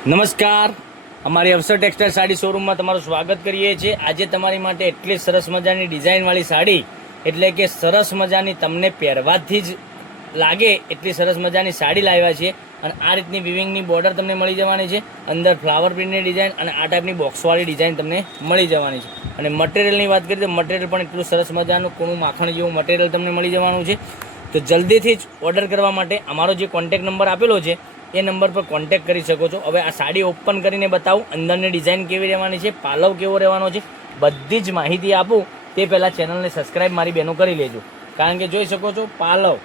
નમસ્કાર, અમારી અવસર ટેક્સટાઇલ સાડી શોરૂમમાં તમારું સ્વાગત કરીએ છીએ। આજે તમારી માટે એટલી સરસ મજાની ડિઝાઇનવાળી સાડી, એટલે કે સરસ મજાની તમને પહેરવાથી જ લાગે એટલી સરસ મજાની સાડી લાવ્યા છીએ। અને આ રીતની વિવિંગની બોર્ડર તમને મળી જવાની છે, અંદર ફ્લાવર પ્રિન્ટની ડિઝાઇન અને આ ટાઈપની બોક્સવાળી ડિઝાઇન તમને મળી જવાની છે। અને મટીરિયલની વાત કરીએ તો મટીરિયલ પણ એટલું સરસ મજાનું કૂણું માખણ જેવું મટીરિયલ તમને મળી જવાનું છે। તો જલ્દીથી જ ઓર્ડર કરવા માટે અમારો જે કોન્ટેક્ટ નંબર આપેલો છે એ નંબર પર કોન્ટેક્ટ કરી શકો છો। હવે આ સાડી ઓપન કરીને બતાવું, અંદરની ડિઝાઇન કેવી રહેવાની છે, પાલવ કેવો રહેવાનો છે, બધી જ માહિતી આપું તે પહેલાં ચેનલને સબસ્ક્રાઈબ મારી બહેનો કરી લેજો। કારણ કે જોઈ શકો છો પાલવ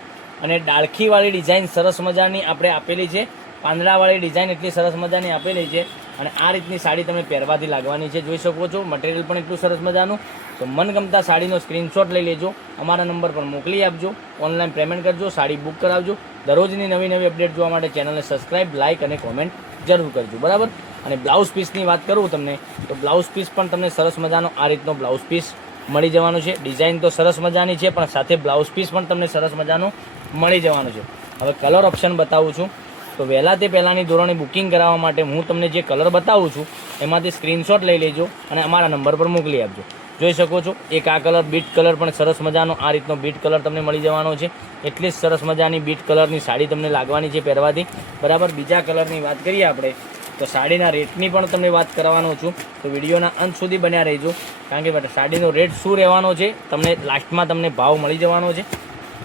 અને ડાળખીવાળી ડિઝાઇન સરસ મજાની આપણે આપેલી છે, પાંદડાવાળી ડિઝાઇન એટલી સરસ મજાની આપેલી છે। અને આ રીતની સાડી તમને પહેરવાથી લાગવાની છે, જોઈ શકો છો। મટીરિયલ પણ એટલું સરસ મજાનું। તો મનગમતા સાડીનો સ્ક્રીનશોટ લઈ લેજો, અમારા નંબર પર મોકલી આપજો, ઓનલાઈન પેમેન્ટ કરજો, સાડી બુક કરાવજો। દરરોજની નવી નવી અપડેટ જોવા માટે ચેનલને સબસ્ક્રાઈબ, લાઇક અને કોમેન્ટ જરૂર કરજો, બરાબર। અને બ્લાઉઝ પીસની વાત કરું તમને તો બ્લાઉઝ પીસ પણ તમને સરસ મજાનો આ રીતનો બ્લાઉઝ પીસ મળી જવાનું છે। ડિઝાઇન તો સરસ મજાની છે, પણ સાથે બ્લાઉઝ પીસ પણ તમને સરસ મજાનું મળી જવાનું છે। હવે કલર ઓપ્શન બતાવું છું, તો વહેલા તે પહેલાંની ધોરણે બુકિંગ કરાવવા માટે હું તમને જે કલર બતાવું છું એમાંથી સ્ક્રીનશોટ લઈ લેજો અને અમારા નંબર પર મોકલી આપજો। જોઈ શકો છો, એક આ કલર બીટ કલર પણ સરસ મજાનો આ રીતનો બીટ કલર તમને મળી જવાનો છે, એટલી જ સરસ મજાની બીટ કલરની સાડી તમને લાગવાની છે પહેરવાથી, બરાબર। બીજા કલરની વાત કરીએ આપણે તો સાડીના રેટની પણ તમને વાત કરવાનો છું, તો વિડીયોના અંત સુધી બન્યા રહેજો, કારણ કે સાડીનો રેટ શું રહેવાનો છે તમને લાસ્ટમાં તમને ભાવ મળી જવાનો છે।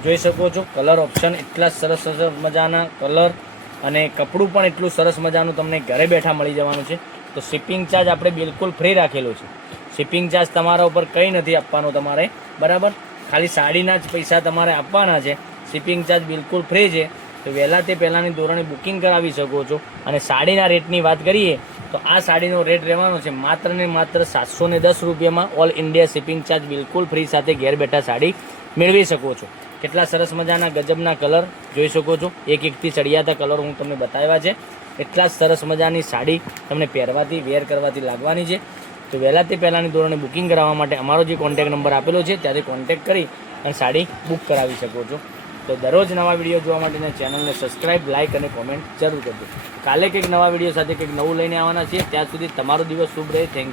જોઈ શકો છો, કલર ઓપ્શન એટલા સરસ સરસ મજાના કલર અને કપડું પણ એટલું સરસ મજાનું તમને ઘરે બેઠા મળી જવાનું છે। તો શિપિંગ ચાર્જ આપણે બિલકુલ ફ્રી રાખેલો છે, શિપિંગ ચાર્જ તમારા ઉપર કંઈ નથી આપવાનો તમારે, બરાબર। ખાલી સાડીના જ પૈસા તમારે આપવાના છે, શિપિંગ ચાર્જ બિલકુલ ફ્રી છે। તો વહેલા તે પહેલાંની ધોરણે બુકિંગ કરાવી શકો છો। અને સાડીના રેટની વાત કરીએ તો આ સાડીનો રેટ રહેવાનો છે માત્ર ને માત્ર 710 રૂપિયામાં। ઓલ ઇન્ડિયા શિપિંગ ચાર્જ બિલકુલ ફ્રી સાથે ઘેર બેઠા સાડી મેળવી શકો છો। કેટલા સરસ મજાના ગજબના કલર જોઈ શકો છો, એક એકથી ચડિયાતા કલર હું તમને બતાવ્યા છે। એટલા જ સરસ મજાની સાડી તમને પહેરવાથી વેર કરવાથી લાગવાની છે। તો વહેલા તે પહેલાંની ધોરણે બુકિંગ કરાવવા માટે અમારો જે કોન્ટેક્ટ નંબર આપેલો છે ત્યાંથી કોન્ટેક્ટ કરી અને સાડી બુક કરાવી શકો છો। તો દરરોજ નવા વિડીયો જોવા માટે ચેનલને સબસ્ક્રાઈબ, લાઇક અને કોમેન્ટ જરૂર કરજો। કાલે કંઈક નવા વિડીયો સાથે કંઈક નવું લઈને આવવાના છીએ, ત્યાં સુધી તમારો દિવસ શુભ રહે। Thank you.